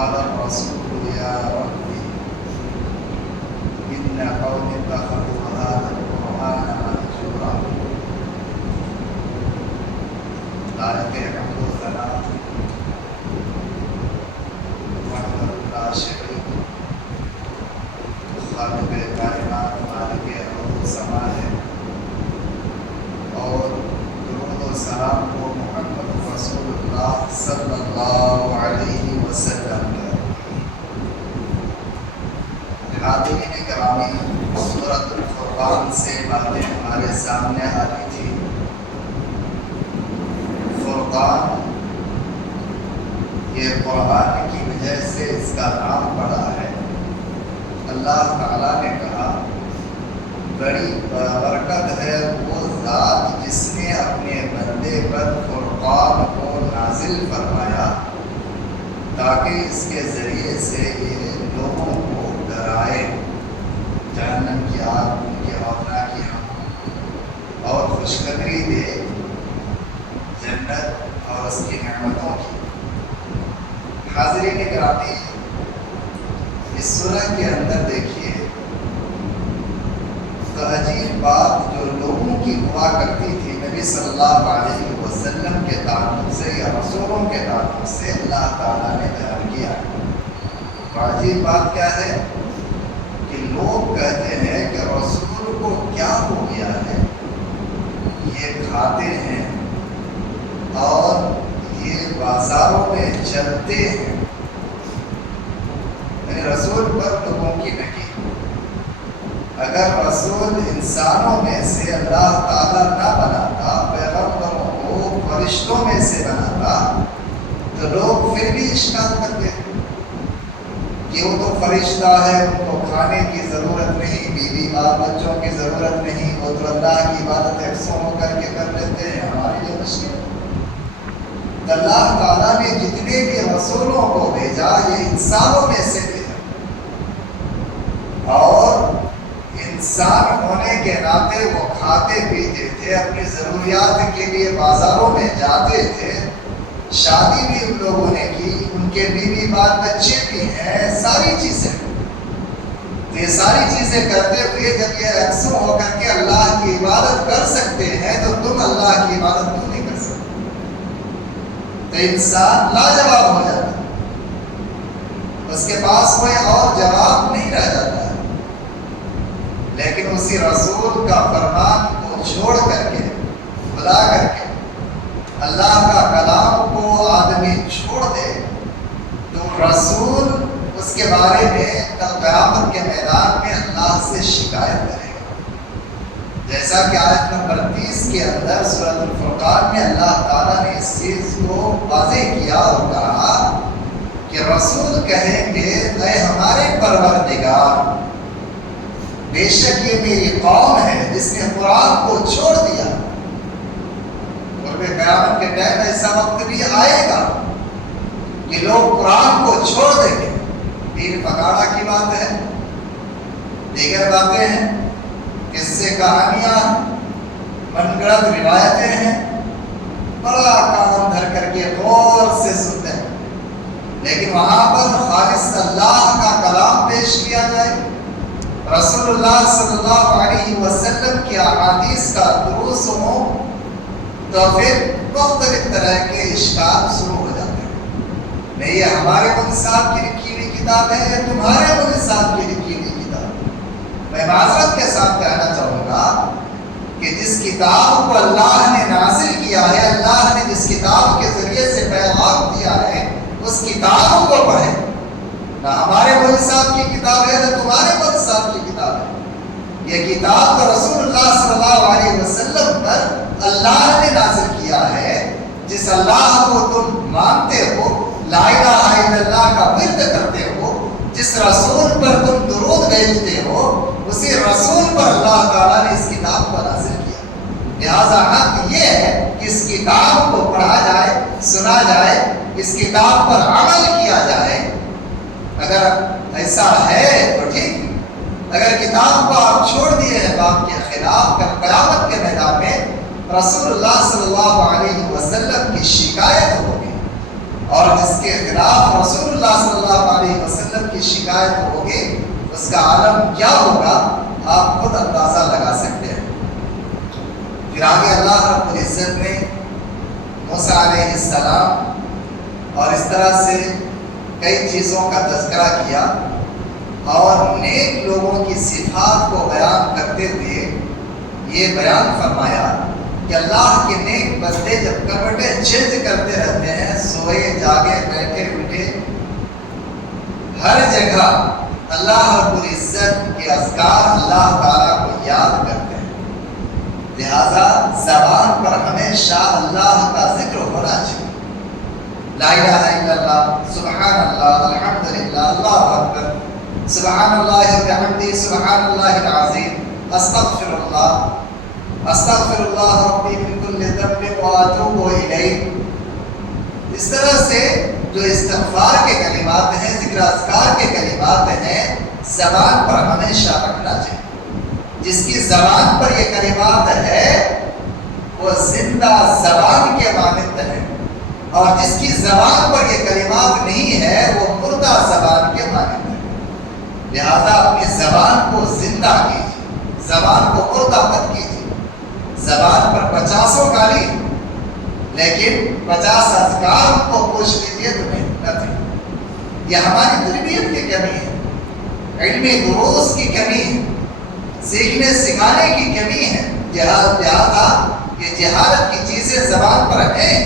قال الرسول يا ربي إن قومي اتخذوا هذا القرآن مهجورا. لائق حمد و ثنا وحدہ لا شریک خالق کائنات مالک ارض و سما ہے، اور درود و سلام کو محمد رسول اللہ صلی اللہ علیہ وسلم ہے۔ حاضرین گرامی، سورۃ الفرقان سے باتیں ہمارے سامنے آ رہی تھی۔ فرقان یہ قرآن کی وجہ سے اس کا نام پڑا ہے۔ اللہ تعالیٰ نے کہا بڑی برکت ہے وہ ذات جس نے اپنے بندے پر فرقان کو نازل فرمایا تاکہ اس کے ذریعے سے یہ لوگوں کو ڈرائے، جہنم کی آگ، ان کے ہونہار کی ہم، اور خوشخبری دے جنت اور اس کی نعمتوں کی۔ حاضرین گرامی، اس سورہ کے اندر دیکھیے تو عجیب بات جو لوگوں کی ہوا کرتی تھی نبی صلی اللہ علیہ وسلم کے تعلق سے یا رسولوں کے تعلق سے اللہ تعالیٰ نے بیان کیا۔ عجیب بات کیا ہے کہ لوگ کہتے ہیں کہ رسول کو کیا ہو گیا ہے، یہ کھاتے ہیں اور یہ بازاروں میں چلتے ہیں، یعنی رسول پر لوگوں کی نکی۔ اگر رسول انسانوں میں سے اللہ تعالیٰ نہ بناتا، پیغمبروں کو فرشتوں میں سے بناتا، تو لوگ پھر بھی اشکال کرتے کہ وہ تو فرشتہ ہے، ان کو کھانے کی ضرورت نہیں، بیوی بال بچوں کی ضرورت نہیں، وہ تو اللہ کی عبادت یکساں ہو کر کے کر لیتے ہیں، ہماری لیے مشکل۔ تو اللہ تعالیٰ نے جتنے بھی رسولوں کو بھیجا یہ انسانوں میں سے بھیجا، اور انسان ہونے کے ناطے وہ کھاتے پیتے تھے، اپنی ضروریات کے لیے بازاروں میں جاتے تھے، شادی بھی ان لوگوں نے کی، ان کے بیوی بال بچے بھی ہیں، ساری چیزیں۔ یہ ساری چیزیں کرتے ہوئے جب یہ یکساں ہو کر کے اللہ کی عبادت کر سکتے ہیں تو تم اللہ کی عبادت کیوں نہیں کر سکتے؟ تو انسان لاجواب ہو جاتا ہے، اس کے پاس کوئی اور جواب نہیں رہ جاتا ہے۔ لیکن اسی رسول کا فرمان کو چھوڑ کر کے، بھلا کر کے اللہ کا کلام کو آدمی چھوڑ دے تو رسول اس کے بارے میں کل قیامت کے میدان میں اللہ سے شکایت کرے گا۔ جیسا کہ آیت نمبر 30 کے اندر سورۃ الفرقان میں اللہ تعالیٰ نے اس چیز کو واضح کیا اور کہا کہ رسول کہیں گے اے ہمارے پروردگار، بے شک یہ میری قوم ہے جس نے قرآن کو چھوڑ دیا، اور قیامت کے ٹائم ایسا وقت بھی آئے گا کہ لوگ قرآن کو چھوڑ دیں گے۔ پیر پکاڑا کی بات ہے، دیگر باتیں ہیں، قصے کہانیاں، من گڑت روایتیں ہیں، بڑا کام دھر کر کے غور سے سنتے ہیں، لیکن وہاں پر خالص اللہ کا کلام پیش کیا جائے، رسول اللہ صلی اللہ علیہ وسلم کی احادیث کا دروس ہو، تو پھر مختلف طرح کے اشکال شروع ہو جاتے ہیں۔ نہیں یہ ہمارے مولوی صاحب کی لکھی ہوئی کتاب ہے یا تمہارے مولوی صاحب کی لکھی ہوئی کتاب ہے؟ میں معذرت کے ساتھ کہنا چاہوں گا کہ جس کتاب کو اللہ نے نازل کیا ہے، اللہ نے جس کتاب کے ذریعے سے پیغام دیا ہے، اس کتاب کو پڑھیں۔ نہ ہمارے مولوی صاحب کی کتاب ہے نہ تمہارے مولوی صاحب کی کتاب ہے، یہ کتاب تو رسول اللہ صلی اللہ علیہ وسلم پر اللہ نے نازل کیا ہے۔ جس اللہ کو تم مانتے ہو، لا الہ الا اللہ کا ورد کرتے ہو، جس رسول پر تم درود بھیجتے ہو، اسی رسول پر اللہ تعالیٰ نے اس کتاب کو نازل کیا۔ لہذا حق یہ ہے کہ اس کتاب کو پڑھا جائے، سنا جائے، اس کتاب پر عمل کیا جائے۔ اگر ایسا ہے تو ٹھیک، اگر کتاب کو آپ چھوڑ دیے ہیں تو آپ کے خلاف قیامت کے میدان میں رسول اللہ صلی اللہ علیہ وسلم کی شکایت ہوگی، اور جس کے خلاف رسول اللہ صلی اللہ علیہ وسلم کی شکایت ہوگی اس کا عالم کیا ہوگا آپ خود اندازہ لگا سکتے ہیں۔ پھر آگے اللہ رب العزت نے موسیٰ علیہ السلام اور اس طرح سے کئی چیزوں کا تذکرہ کیا اور نیک لوگوں کی صفات کو بیان کرتے ہوئے یہ بیان فرمایا کہ اللہ کے نیک بندے جب کروٹیں چینج کرتے رہتے ہیں، سوئے جاگے بیٹھے اٹھے، ہر جگہ اللہ رب العزت کے اذکار اللہ تعالیٰ کو یاد کرتے ہیں، لہذا زبان پر ہمیشہ اللہ کا ذکر ہونا چاہیے۔ لا الہ الا اللہ، سبحان اللہ، الحمدللہ، اللہ اکبر، سبحان اللہ و بحمدہ، سبحان اللہ العظیم، استغفر اللہ ربی من کل ذنب واتوب الیہ۔ اس طرح سے جو استغفار کے کلمات ہیں، ذکر اذکار کے کلمات ہیں، زبان پر ہمیشہ رکھنا چاہیے۔ جس کی زبان پر یہ کلمات ہے وہ زندہ زبان کے مانند ہے، اور جس کی زبان پر یہ کلمات نہیں ہے وہ مردہ زبان کے مانند ہے۔ لہذا اپنی زبان کو زندہ کیجیے، زبان کو مردہ مت کیجیے۔ زبان پر 50 گالی لیکن 50 اذکار کو پوچھ لیجیے تو نہیں۔ یہ ہماری تربیت کی کمی ہے، علمی دروس کی کمی ہے، سیکھنے سکھانے کی کمی ہے۔ لہذا یہ جہالت کی چیزیں زبان پر ہیں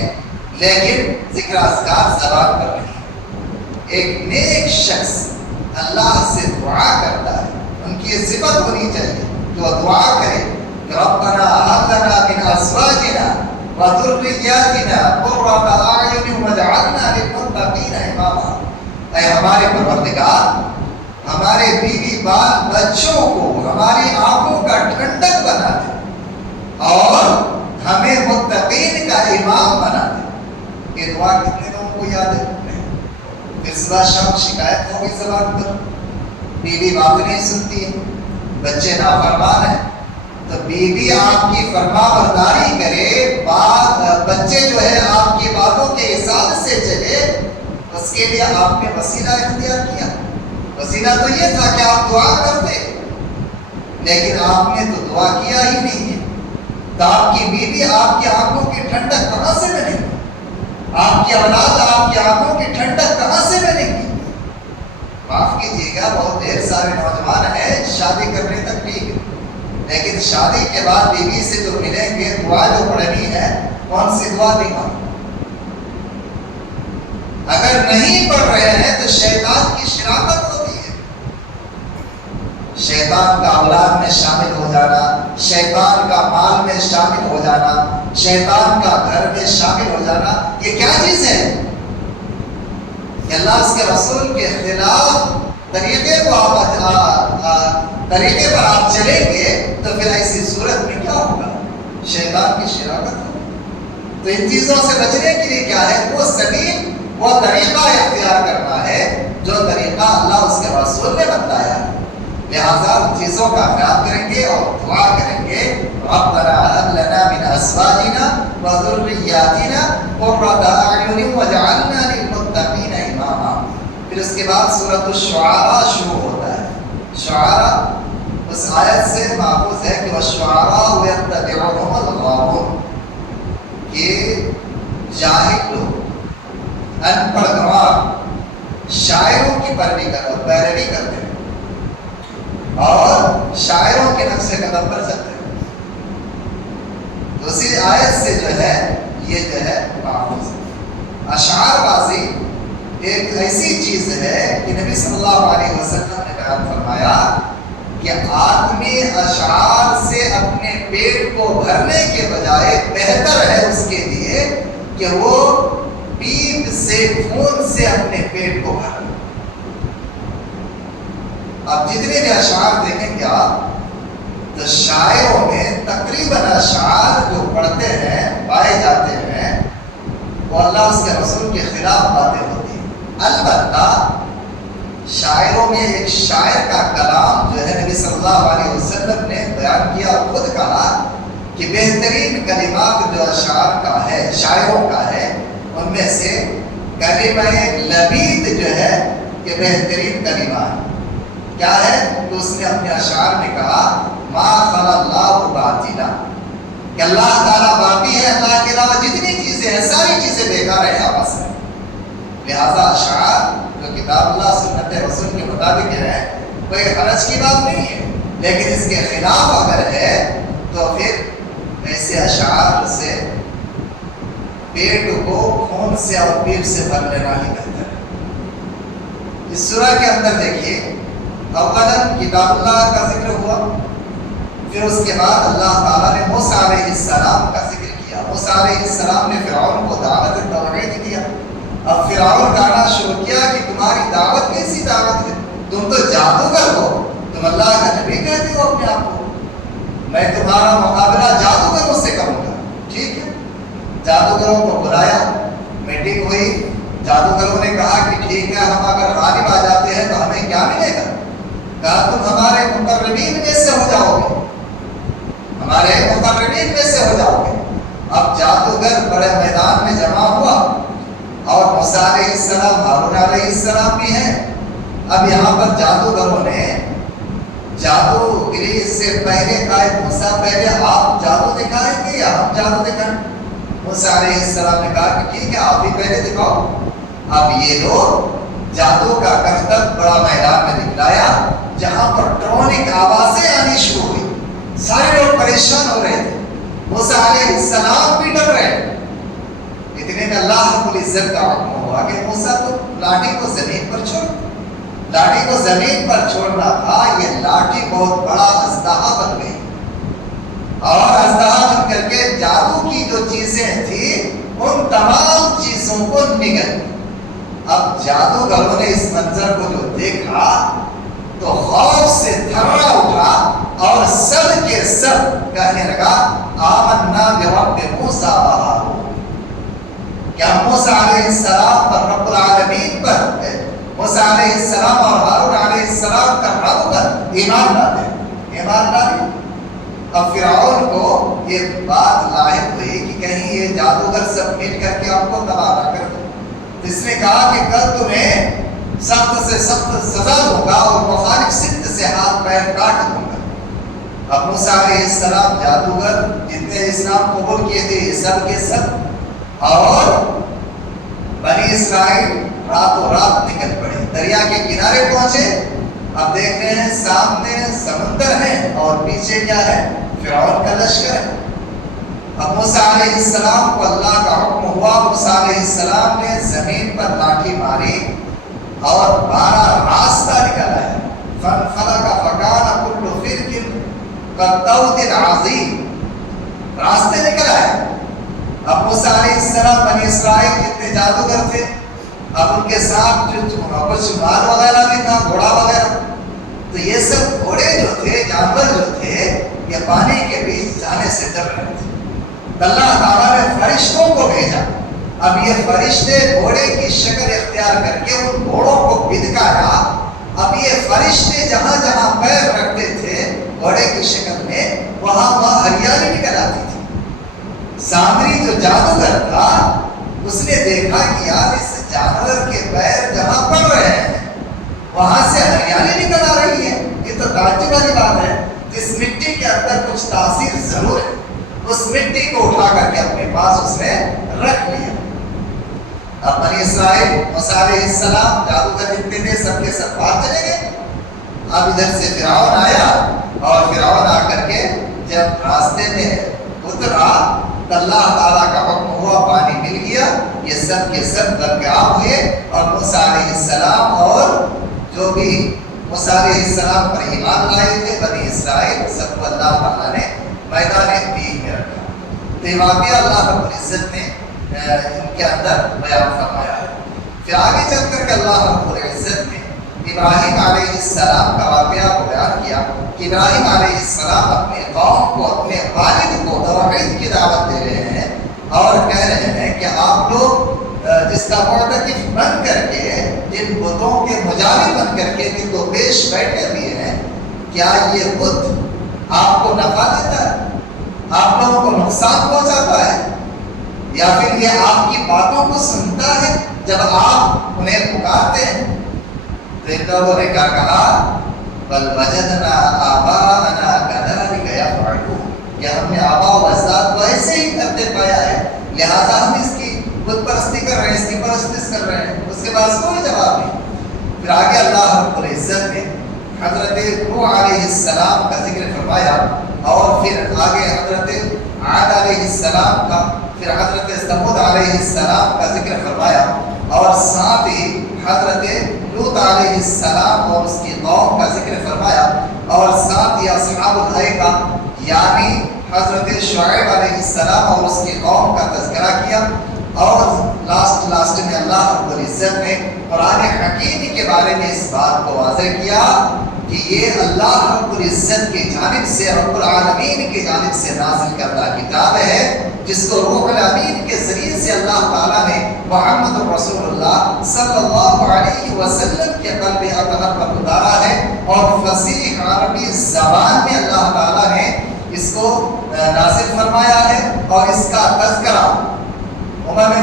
لیکن ذکر اذکار زبان پر نہیں۔ ایک نیک شخص اللہ سے دعا کرتا ہے، ان کی یہ صفت ہونی چاہیے جو دعا کرے ربنا هب لنا من ازواجنا وذرياتنا قرة اعين واجعلنا للمتقين اماما۔ اے ہمارے پروردگار، ہمارے بیوی بال بچوں کو ہماری آنکھوں کا ٹھنڈک بنا دے اور ہمیں متقین کا امام بنا دے۔ یہ دعا کتنے لوگوں کو یاد ہے؟ پھر صبح شام شکایت ہو گئی زبان پر، بیوی بات نہیں سنتی ہے، بچے نافرمان ہیں، تو بیوی آپ کی فرما برداری کرے، بچے جو ہے آپ کی باتوں کے حساب سے چلے، اس کے لیے آپ نے وسیلہ اختیار کیا۔ وسیلہ تو یہ تھا کہ آپ دعا کرتے، لیکن آپ نے تو دعا کیا ہی نہیں ہے، تو آپ کی بیوی آپ کی آنکھوں کی ٹھنڈک کہاں سے ملے گی؟ آپ کی اولاد آپ کی آنکھوں کی ٹھنڈک کہاں سے ملے گی؟ معاف کیجیے گا، بہت ڈھیر سارے نوجوان ہیں شادی کرنے تک ٹھیک ہے، لیکن شادی کے بعد بیوی سے جو ملیں گے، دعا جو پڑھنی ہے، کون سی دعا نہیں مانگی؟ اگر نہیں پڑھ رہے ہیں تو شیطان کی شراکت ہوتی ہے۔ شیطان کا اولاد میں شامل ہو جانا، شیطان کا مال میں شامل ہو جانا، شیطان کا گھر میں شامل ہو جانا، یہ کیا چیز ہے کہ اللہ اس کے رسول کے خلاف طریقے پر آپ چلیں گے تو پھر ایسی صورت میں کیا ہوگا؟ شیطان کی شراکت ہوگی۔ تو ان چیزوں سے بچنے کے لیے کیا ہے؟ وہ سبیل، وہ طریقہ اختیار کرنا ہے جو طریقہ اللہ اس کے رسول نے بتایا ہے۔ لہذا ان چیزوں کا خیال کریں گے اور دعا کریں گے، ربنا هب لنا من ازواجنا وذرياتنا قرة اعين واجعلنا للمتقين اماما۔ پھر اس کے بعد سورۃ الشعراء شروع ہوتا ہے۔ شعراء اس آیت سے ماخوذ ہے کہ والشعراء يتبعهم الغاوون، کہ جاہل لوگ، ان پڑھ گنوار شاعروں کی پیروی کرتے ہیں اور شاعروں کے نقش قدم پر چلتے ہیں۔ تو اسی آیت سے جو ہے یہ جو ہے ماخوذ ہے۔ اشعار بازی ایک ایسی چیز ہے کہ نبی صلی اللہ علیہ وسلم نے بیان فرمایا کہ آدمی اشعار سے اپنے پیٹ کو بھرنے کے بجائے بہتر ہے اس کے لیے کہ وہ پیپ سے، خون سے اپنے پیٹ کو بھر۔ اب جتنے بھی اشعار دیکھیں گے آپ تو شاعروں میں تقریباً اشعار جو پڑھتے ہیں، پائے جاتے ہیں، وہ اللہ اس کے رسول کے خلاف باتیں ہوتی ہیں۔ البتہ شاعروں میں ایک شاعر کا کلام جو ہے نبی صلی اللہ علیہ وسلم نے بیان کیا، خود کہا کہ بہترین کلمات جو اشعار کا ہے، شاعروں کا ہے، ان میں سے کلمہ لبید جو ہے یہ بہترین کلمہ ہے. کیا ہے تو اس نے اپنے اشعار میں کہا ما خلا اللہ باطلا، کہ اللہ تعالیٰ باقی ہے، اللہ کے علاوہ جتنی چیزیں ہیں ساری چیزیں بیکار ہیں آپس میں. لہذا اشعار جو کتاب اللہ سنت رسول کے مطابق ہے کوئی حرج کی بات نہیں ہے، لیکن اس کے خلاف اگر ہے تو پھر ایسے اشعار سے پیٹ کو خون سے اور پیپ سے بھر لینا ہی بہتر ہے. اس سورہ کے اندر دیکھیے اولاً کتاب اللہ کا ذکر ہوا، پھر اس کے بعد اللہ تعالیٰ نے موسیٰ علیہ السلام کا ذکر کیا. موسیٰ علیہ السلام نے فرعون کو دعوت توحید دیا. اب فرعون کہنا شروع کیا کہ تمہاری دعوت کیسی دعوت ہے، تم تو جادوگر ہو، تم اللہ کا نبی کہتے ہو اپنے آپ کو، میں تمہارا مقابلہ جادوگروں سے کروں گا. ٹھیک ہے، جادوگروں کو بلایا، میٹنگ ہوئی. جادوگروں نے کہا کہ ٹھیک ہے ہم اگر غالب آ جاتے ہیں تو ہمیں کیا ملے گا؟ کہا تم ہمارے مقربین میں سے ہو جاؤ گے، ہمارے مقربین میں سے ہو جاؤ گے. اب جادوگر بڑے میدان میں جمع ہوا اور موسیٰ علیہ السلام ہارون علیہ السلام بھی ہیں. اب یہاں پر جادوگروں نے جادوگری سے پہلے کہا موسیٰ پہلے آپ جادو دکھائیں گے یا ہم جادو دکھائیں؟ موسیٰ علیہ السلام نے کہا کہ ٹھیک ہے آپ ہی پہلے دکھاؤ. اب یہ لوگ جادو کا کرتب بڑا میدان میں دکھلایا جہاں پر ٹرونک آوازیں آنی شروع ہوئی. سارے لوگ پریشان ہو رہے تھے، موسیٰ علیہ السلام بھی ڈر رہے. اتنے میں اللہ رب العزت کا حکم ہوا کہ موسیٰ تو لاٹھی کو زمین پر چھوڑ. لاٹھی کو زمین پر چھوڑنا تھا، یہ لاٹھی بہت بڑا اژدہا بن گئی اور اژدہا بن کر کے جادو کی جو چیزیں تھیں ان تمام چیزوں کو نگل. اب جادوگروں نے اس منظر کو جو دیکھا تو خوف سے تھرا اٹھا اور سب کے سب کہنے لگا آمنا برب موسیٰ و ہارون. کیا موسیٰ علیہ السلام پر رب العالمین پر موسیٰ علیہ السلام اور ہارون علیہ السلام کا رب پر ایمان لاتے ایمان لاتے. اب فرعون کو یہ بات لاحق ہوئی کہ کہیں یہ جادوگر سب مل کر کے آپ کو تباہ نہ کر دیں. اس نے کہا کہ کل تمہیں سخت سے سخت سزا دوں گا اور مخالف سمت سے ہاتھ پیر کاٹ دوں گا. اب موسیٰ علیہ السلام جادوگر جتنے اسلام قبول کیے تھے یہ سب کے سب اور بنی اسرائیل راتوں رات نکل پڑے، دریا کے کنارے پہنچے. اب دیکھ رہے ہیں سامنے سمندر ہے اور پیچھے کیا ہے؟ فرعون کا لشکر ہے. اب موسیٰ علیہ السلام کو اللہ کا حکم ہوا. موسیٰ علیہ السلام نے زمین پر لاٹھی ماری اور 12 راستہ نکلا ہے. فَانْفَلَقَ فَكَانَ كُلُّ فِرْقٍ كَالطَّوْدِ الْعَظِيمِ، راستے نکلا ہے. اب موسیٰ علیہ السلام بنی اسرائیل جتنے جادوگر تھے، اب ان کے ساتھ کچھ مال وغیرہ بھی تھا، گھوڑا وغیرہ. تو یہ سب گھوڑے جو تھے، جانور جو تھے، یہ پانی کے بیچ جانے سے ڈر رہے تھے. اللہ تعالیٰ نے فرشتوں کو بھیجا. اب یہ فرشتے گھوڑے کی شکل اختیار کر کے ان گھوڑوں کو بھدکایا. اب یہ فرشتے جہاں جہاں پیر رکھتے تھے گھوڑے کی شکل میں وہاں ہریالی نکل آتی تھی. سامری جو جادوگر تھا اس نے دیکھا کہ یار اس جانور کے پیر جہاں پڑ رہے ہیں وہاں سے ہریالی نکل آ رہی ہے. یہ تو تعجب والی بات ہے. جس مٹی کے اندر کچھ تاثیر ضرور ہے اس مٹی کو اٹھا کر کے اپنے پاس اس نے رکھ لیا. اب بنی اسرائیل موسیٰ علیہ السلام جادوگر جتنے تھے سب کے سب باہر چلے گئے. اب ادھر سے فرعون آیا اور فرعون آ کر کے جب راستے میں اترا تو اللہ تعالیٰ کا حکم ہوا، پانی مل گیا. یہ سب کے سب درگاہ ہوئے اور موسیٰ علیہ السلام اور جو بھی موسیٰ علیہ السلام پر ایمان لائے تھے بنی اسرائیل سب کو اللہ تعالیٰ نے میدان تین میں رکھا. تو یہ واقعہ اللہ رب العزت نے ان کے اندر بیان فرمایا ہے. پھر آگے چل کر کے اللہ رب العزت نے ابراہیم علیہ السلام کا واقعہ کو بیان کیا کہ ابراہیم علیہ السلام اپنے قوم کو، اپنے والد کو توحید کی دعوت دے رہے ہیں اور کہہ رہے ہیں کہ آپ لوگ جس کا معتکف بن کر کے، جن بتوں کے مجاور بن کر کے جن کو پیش بیٹھے ہوئے ہیں، کیا یہ بت آپ کو نفع دیتا ہے، آپ لوگوں کو نقصان پہنچاتا ہے، یا پھر یہ آپ کی باتوں کو سنتا ہے جب آپ انہیں پکارتے ہیں تو ان لوگوں نے کیا کہا بل وجدنا آباءنا كذلك يفعلون کہ ہم نے آبا و اجداد کو ایسے ہی کرتے پایا ہے لہذا ہم اس کی بت پرستی کر رہے ہیں اس کی پرستش کر رہے ہیں. اس کے پاس کوئی جواب نہیں. پھر آگے اللہ رب العزت نے حضرت نوح علیہ السلام کا ذکر فرمایا اور پھر آگے حضرت عاد علیہ السلام کا پھر حضرت ثمود علیہ السلام کا ذکر فرمایا اور ساتھ ہی حضرت لوط علیہ السلام اور اس کی قوم کا ذکر فرمایا اور ساتھ ہی اصحاب الایکہ یعنی حضرت شعیب علیہ السلام اور اس کی قوم کا تذکرہ کیا اور لاسٹ میں اللہ رب العزت نے قرآن حکیم کے بارے میں اس بات کو واضح کیا کہ یہ اللہ رب العزت کی جانب سے رب العالمین کی جانب سے نازل کردہ کتاب ہے جس کو روح الامین کے ذریعے سے اللہ تعالیٰ نے محمد رسول اللہ صلی اللہ علیہ وسلم کے قلب اطہر پر اتارا ہے اور فصیح عربی زبان میں اللہ تعالیٰ نے اس کو نازل فرمایا ہے اور اس کا تذکرہ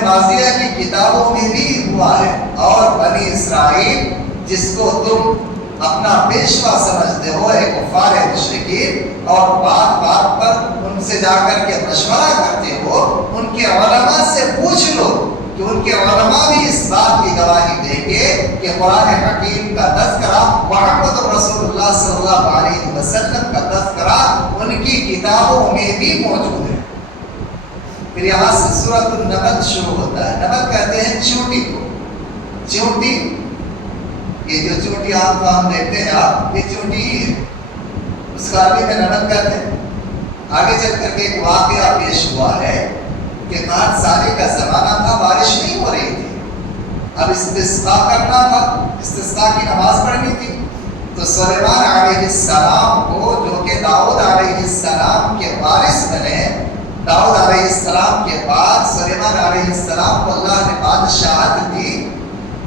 ماضیہ کی کتابوں میں بھی ہوا ہے اور بنی اسرائیل جس کو تم اپنا پیشوا سمجھتے ہو ایک کفار مشرکین اور بات بات پر ان سے جا کر کے مشورہ کرتے ہو ان کے علماء سے پوچھ لو کہ ان کے علماء بھی اس بات کی گواہی دیں گے کہ قرآن حکیم کا تذکرہ محمد رسول اللہ صلی اللہ علیہ وسلم کا تذکرہ ان کی کتابوں میں بھی موجود ہے. پھر یہاں سے سورۃ النمل شروع ہوتا ہے. نمل کہتے ہیں چیونٹی کو. چیونٹی یہ جو چیونٹی آپ ہم دیکھتے ہیں آپ یہ چیونٹی ہی ہے اس کا عربی میں نمل کہتے ہیں. آگے چل کر کے ایک واقعہ پیش ہوا ہے کہ 5 سال کا زمانہ تھا بارش نہیں ہو رہی تھی اب استسقاء کرنا تھا استسقاء کی نماز پڑھنی تھی تو سلیمان علیہ السلام کو جو کہ داؤد علیہ السلام کے وارث بنے داؤد علیہ السلام کے بعد سلیمان علیہ السلام کو اللہ نے بادشاہت دی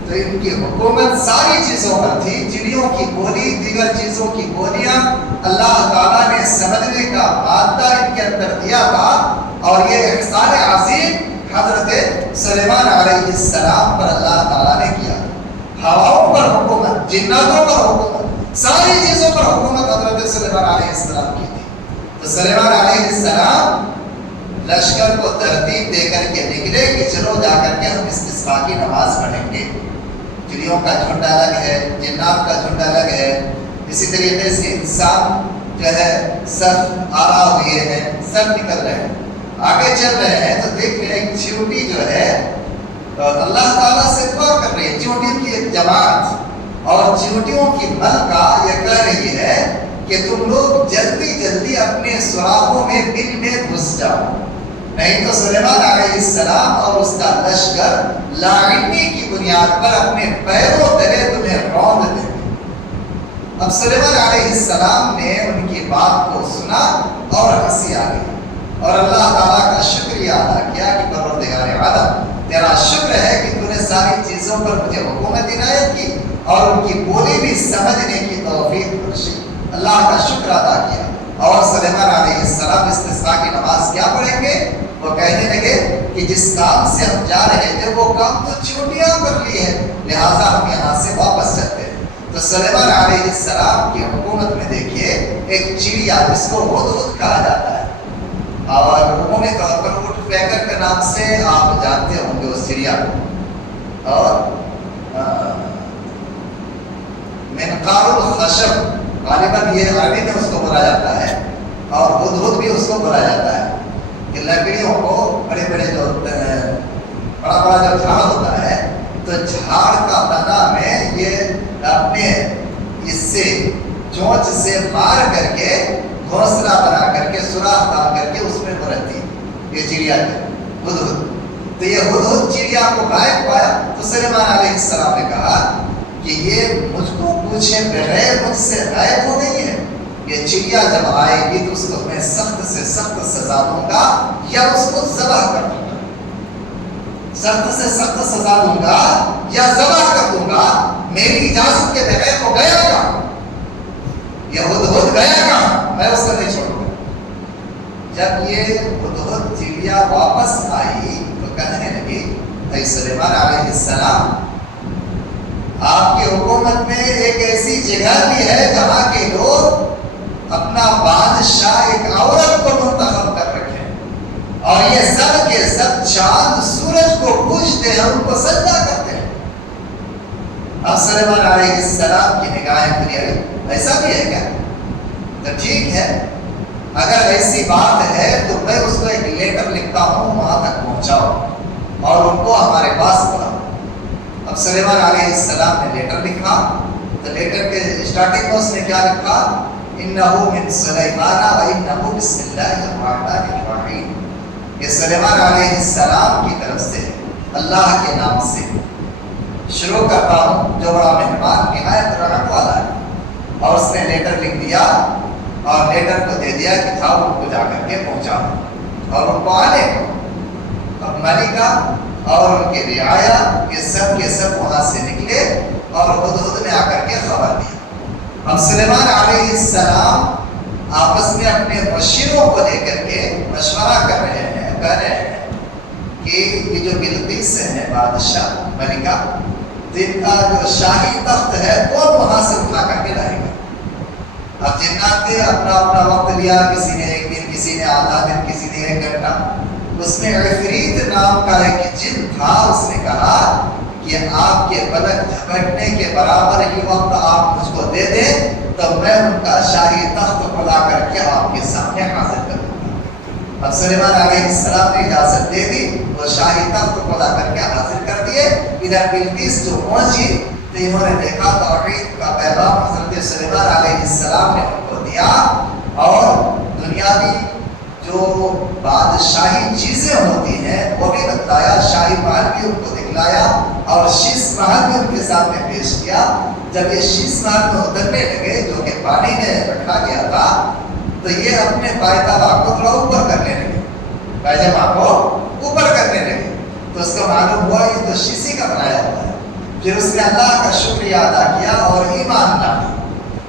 تو ان کی حکومت ساری چیزوں پر تھی. چڑیوں کی بولی دیگر چیزوں کی بولیاں اللہ تعالیٰ نے سمجھنے کا مادہ ان کے اندر دیا تھا اور یہ احسان عظیم حضرت سلیمان علیہ السلام پر اللہ تعالیٰ نے کیا. ہواؤں پر حکومت جناتوں پر حکومت ساری چیزوں پر حکومت حضرت سلیمان علیہ السلام کی تھی. تو سلیمان علیہ السلام لشکر کو ترتیب دے کر کے نکلے کہ چلو جا کر کے ہم استسقاء کی نماز پڑھیں گے. چڑیوں کا جھنڈ الگ ہے جنات کا جھنڈ الگ ہے اسی طریقے سے انسان جو ہے سب آرا ہوئے ہیں سب نکل رہے ہیں آگے چل رہے ہیں تو دیکھ رہے ہیں چیونٹی جو ہے اللہ تعالیٰ سے دعا کر رہی ہے. چیونٹی کی ایک جماعت اور چیونٹیوں کی ملکہ یہ کہہ رہی ہے کہ تم لوگ جلدی جلدی اپنے سوراخوں میں بل میں گھس جاؤ نہیں تو سلیمان علیہ السلام اور اس کا لشکر لاعنی کی بنیاد پر اپنے پیروں تلے تمہیں روند دیں گے. اب سلیمان علیہ السلام نے ان کی بات کو سنا اور ہنسی آ گئی اور اللہ تعالیٰ کا شکریہ ادا کیا کہ پروردگار عالم تیرا شکر ہے کہ تو نے ساری چیزوں پر مجھے حکومت عنایت کی اور ان کی بولی بھی سمجھنے کی توفیق بخشی. اللہ کا شکر ادا کیا اور سلیمان علیہ السلام استسقاء کی نماز کیا پڑھیں گے وہ کہنے لگے کہ جس کام سے ہم جا رہے تھے وہ کام تو چیونٹیاں کر لی ہے لہٰذا ہم یہاں سے واپس چلتے ہیں. تو سلیمان علیہ السلام کی حکومت میں دیکھیے ایک چڑیا جس کو ہدہد کہا جاتا ہے اور عمومی طور پر ووڈ پیکر کے نام سے آپ جانتے ہوں گے اس چڑیا کو اور منقار الخشب غالباً یہ عربی میں اس کو بولا جاتا ہے اور ہدہد بھی اس کو بولا جاتا ہے کہ لکڑیوں کو بڑے بڑے جو بڑا بڑا جو جھاڑ ہوتا ہے تو جھاڑ کا تنا میں یہ اپنے اس سے چونچ سے مار کر کے گھونسلہ بنا کر کے سوراخ ڈال کر کے اس میں وہ رہتی یہ چڑیا ہدہد. تو یہ ہدہد چڑیا کو غائب پایا تو سلیمان علیہ السلام نے کہا کہ یہ مجھ کو پوچھے بغیر مجھ سے غائب ہو گئی ہے. یہ چڑیا جب آئے گی تو اس کو میں سخت سے سخت سزا دوں گا یا اس کو ذبح کر دوں گا. سخت سے سخت سزا دوں گا یا ذبح کر دوں گا. میری اجازت کے بغیر وہ گیا کہاں یہ ہدہد گیا کہاں میں اس کو نہیں چھوڑوں گا. جب یہ ہدہد چڑیا واپس آئی تو کہنے لگی اے نبی سلیمان علیہ السلام، آپ کی حکومت میں ایک ایسی جگہ بھی ہے جہاں کے لوگ اپنا بادشاہ ایک عورت کو منتخب کر رکھے ہیں، اور یہ سب کے سب چاند سورج کو پوجتے ہیں، ان کو سجدہ کرتے ہیں۔ اب سلیمان علیہ السلام کی نگاہیں کھلی ہوئی، ایسا بھی ہے کیا؟ تو ٹھیک ہے، اگر ایسی بات ہے تو میں اس کو ایک لیٹر لکھتا ہوں، وہاں تک پہنچاؤ اور ان کو ہمارے پاس بلاؤ۔ اب سلیمان علیہ السلام نے لیٹر لکھا، تو لیٹر کے اسٹارٹنگ میں اس نے کیا لکھا؟ انہو من سلیمان و انہو بسم اللہ الرحمن الرحیم، یہ سلیمان علیہ السلام کی طرف سے اللہ کے نام سے شروع کرتا ہوں جو بڑا مہربان نہایت رحمت والا ہے۔ اور اس نے لیٹر لکھ دیا اور لیٹر کو دے دیا کہ تھا ان کو جا کر کے پہنچا، اور ان کو آنے کو۔ اب ملکہ اور ان کے رعایا یہ سب کے سب وہاں سے نکلے اور ہدہد نے آ کر کے خبر دی۔ اب سلیمان علیہ السلام آپس میں اپنے مشیروں کو لے کر کے مشورہ کر رہے ہیں، کہہ رہے ہیں کہ یہ جو بلقیس ہے بادشاہ ملکہ، جن کا جو شاہی تخت ہے کون وہاں سے اٹھا کر کے لائے گا؟ اب جنات نے اپنا اپنا وقت لیا، کسی نے ایک دن، کسی نے آدھا دن، کسی نے ایک گھنٹہ۔ اس میں عفریت نام کا ایک جن تھا، اس نے کہا کہ آپ کے پلک جھپٹنے کے برابر ہی وقت آپ مجھ کو دے دیں تو میں ان کا شاہی تخت کو لا کر کے آپ کے سامنے حاضر کروں گا۔ اب سلیمان علیہ السلام نے اجازت دے دی، وہ شاہی تخت کو لا کر کے حاضر کر دیے۔ ادھر بلقیس جو پہنچی تو انہوں نے دیکھا توحید کا پیغام حضرت سلیمان علیہ السلام نے ان کو دیا، اور دنیاوی جو بادشاہی چیزیں ہوتی ہیں وہ بھی بتلایا، شاہی محل بھی ان کو دکھلایا اور شیش محل بھی ان کے سامنے پیش کیا۔ جب یہ شیش محل میں اترنے لگے جو کہ پانی میں رکھا گیا تھا، تو یہ اپنے پائتابہ کو تھوڑا اوپر کرنے لگے، پائجامہ کو اوپر کرنے لگے، تو اس کو معلوم ہوا یہ تو شیشے کا بنایا ہوا ہے۔ پھر اس نے اللہ کا شکریہ ادا کیا اور ایمان لایا۔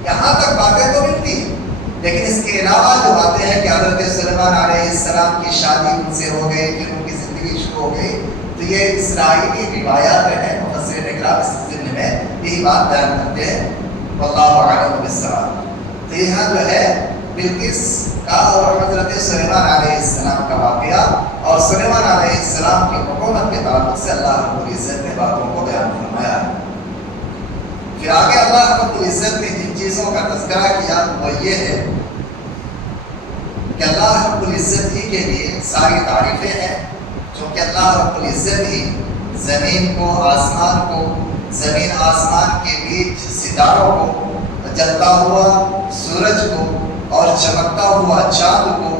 یہاں تک باتیں تو ملتی ہیں، لیکن اس کے علاوہ جو باتیں ہیں کہ حضرت سلیمان علیہ السلام کی شادی ان سے ہو گئی، پھر ان کی زندگی شروع ہو گئی، تو یہ اسرائیلی روایات ہیں۔ مفسرین اکرام اس سلسلے میں یہی بات بیان کرتے ہیں، واللہ اعلم بالصواب۔ تو یہاں جو ہے بلقیس کا اور حضرت سلیمان علیہ السلام کا واقعہ اور سلیمان علیہ السلام کی حکومت کے تعلق سے اللہ رب العزت نے باتوں کو بیان فرمایا۔ پھر آگے اللہ رب العزت نے جن چیزوں کا تذکرہ کیا وہ یہ ہے کہ اللہ رب العزت ہی کے لیے ساری تعریفیں ہیں، چونکہ اللہ رب العزت ہی زمین کو، آسمان کو، زمین آسمان کے بیچ ستاروں کو، جلتا ہوا سورج کو اور چمکتا ہوا چاند کو،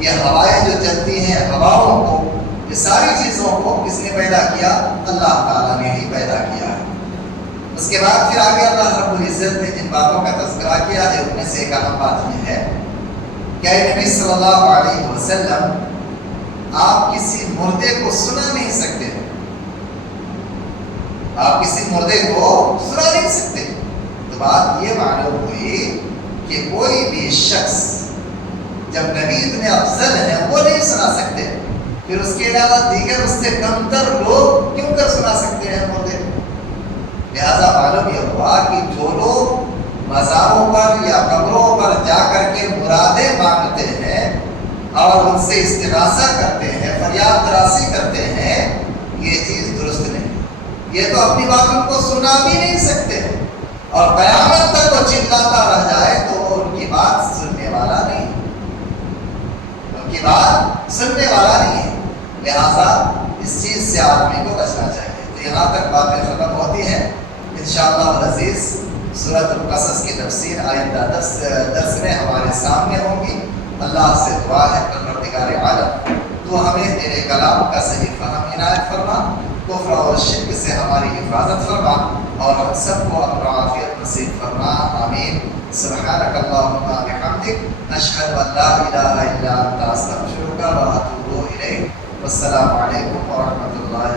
یہ ہوائیں جو چلتی ہیں ہواؤں کو، یہ ساری چیزوں کو کس نے پیدا کیا؟ اللہ تعالیٰ نے ہی پیدا کیا ہے۔ اس کے بعد پھر آگے اللہ رب العزت نے جن باتوں کا تذکرہ کیا ہے ان میں سے ایک اہم بات یہ ہے کہ اے نبی صلی اللہ علیہ وسلم، آپ کسی مردے کو سنا نہیں سکتے، آپ کسی مردے کو سنا نہیں سکتے۔ تو بات یہ معلوم ہوئی کہ کوئی بھی شخص جب نبی اتنے افضل ہیں وہ نہیں سنا سکتے، پھر اس کے علاوہ دیگر اس سے کمتر لوگ کیوں کر سنا سکتے ہیں مردے؟ لہذا معلوم یہ ہوا کہ جو لوگ مزاروں پر یا قبروں پر جا کر کے مرادیں مانگتے ہیں اور ان سے استغاثہ کرتے ہیں، فریاد تراسی کرتے ہیں، یہ چیز درست نہیں۔ یہ تو اپنی باتوں کو سنا بھی نہیں سکتے، اور قیامت تک وہ چلاتا رہ جائے تو ان کی بات سننے والا نہیں، ان کی بات سننے والا نہیں ہے۔ لہذا اس چیز سے آدمی کو بچنا چاہیے۔ تو یہاں تک باتیں ختم ہوتی ہیں۔ انشاءاللہ العزیز سورۃ القصص کی تفسیر آئندہ درس میں ہمارے سامنے ہوں گی۔ اللہ سے دعا ہے پروردگار عالم تو ہمیں تیرے کلام کا صحیح فہم عنایت فرما، کفر اور شرک سے ہماری حفاظت فرما، اور ہم سب کو اپنا عافیت نصیب فرما، آمین۔ سبحانک اللہم بحمدک، اشہد ان لا الہ الا انت، استغفرک و اتوب الیک۔ والسلام علیکم ورحمۃ اللہ